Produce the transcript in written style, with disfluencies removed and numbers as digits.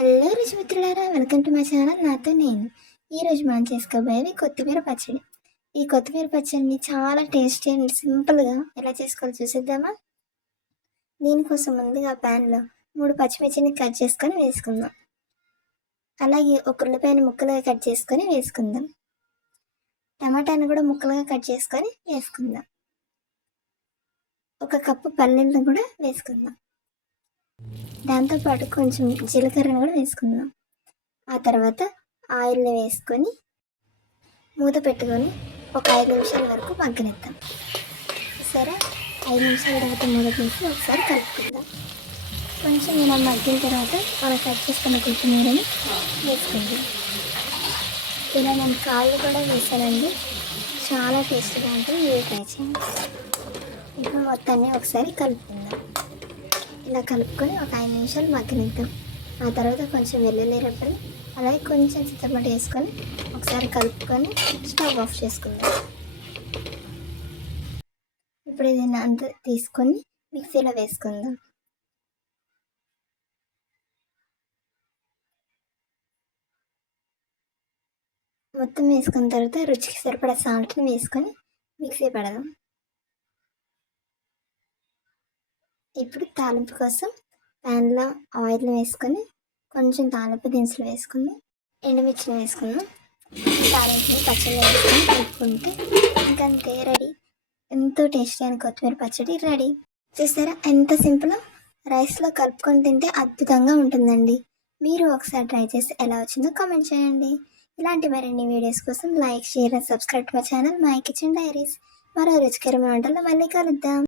Hello రుచి మిత్రులారా, welcome to my channel. నాతో నేను. ఈరోజు మనం చేసుకోబోయేది కొత్తిమీర పచ్చడి. ఈ కొత్తిమీర పచ్చడిని చాలా టేస్టీ అండ్ సింపుల్గా ఎలా చేసుకోవాలో చూసేద్దామా. దీనికోసం ముందుగా ప్యాన్లో 3 పచ్చిమిర్చిని కట్ చేసుకొని వేసుకుందాం. అలాగే ఒక ఉల్లిపాయను ముక్కలుగా కట్ చేసుకొని వేసుకుందాం. టమాటాను కూడా ముక్కలుగా కట్ చేసుకొని వేసుకుందాం. 1 కప్పు పల్లీలను కూడా వేసుకుందాం. దాంతోపాటు కొంచెం జీలకర్రను కూడా వేసుకుందాం. ఆ తర్వాత ఆయిల్ని వేసుకొని మూత పెట్టుకొని ఒక 5 నిమిషాల వరకు మగ్గనిద్దాం. సరే, 5 నిమిషాల తర్వాత మూత తీసి ఒకసారి కలుపుకుందాం. కొంచెం ఇలా మగ్గిన తర్వాత మనం కట్ చేసుకున్న కొత్తిమీరని వేసుకుందాం. ఇలా నేను కాళ్ళు కూడా వేసానండి, చాలా టేస్ట్గా ఉంటుంది, ఇవి ట్రై చేయండి. ఇప్పుడు మొత్తాన్ని ఒకసారి కలుపుకుందాం. ఇలా కలుపుకొని ఒక 5 నిమిషాలు మగ్గనిద్దాం. ఆ తర్వాత కొంచెం వెల్లుల్లి రెబ్బలు అలాగే కొంచెం చింతపండు వేసుకొని ఒకసారి కలుపుకొని స్టవ్ ఆఫ్ చేసుకుందాం. ఇప్పుడు దీన్ని అంతా తీసుకొని మిక్సీలో వేసుకుందాం. మొత్తం వేసుకున్న తర్వాత రుచికి సరిపడా సాల్ట్ని వేసుకొని మిక్సీ పెడదాం. ఇప్పుడు తాలింపు కోసం ప్యాన్లో ఆయిల్ వేసుకొని కొంచెం తాలింపు దినుసులు వేసుకుందాం. ఎండుమిర్చిని వేసుకుందాం. తాలింపుని పచ్చడి వేసుకొని కలుపుకుంటే ఇంకంతే, రెడీ. ఎంతో టేస్టీ అయిన కొత్తిమీర పచ్చడి రెడీ. చూసారా ఎంత సింపుల్. రైస్లో కలుపుకొని తింటే అద్భుతంగా ఉంటుందండి. మీరు ఒకసారి ట్రై చేసి ఎలా వచ్చిందో కామెంట్ చేయండి. ఇలాంటి మరిన్ని వీడియోస్ కోసం like, share and subscribe to my channel my kitchen diaries. మరో రుచికరమైన వంటల్లో మళ్ళీ కలుద్దాం.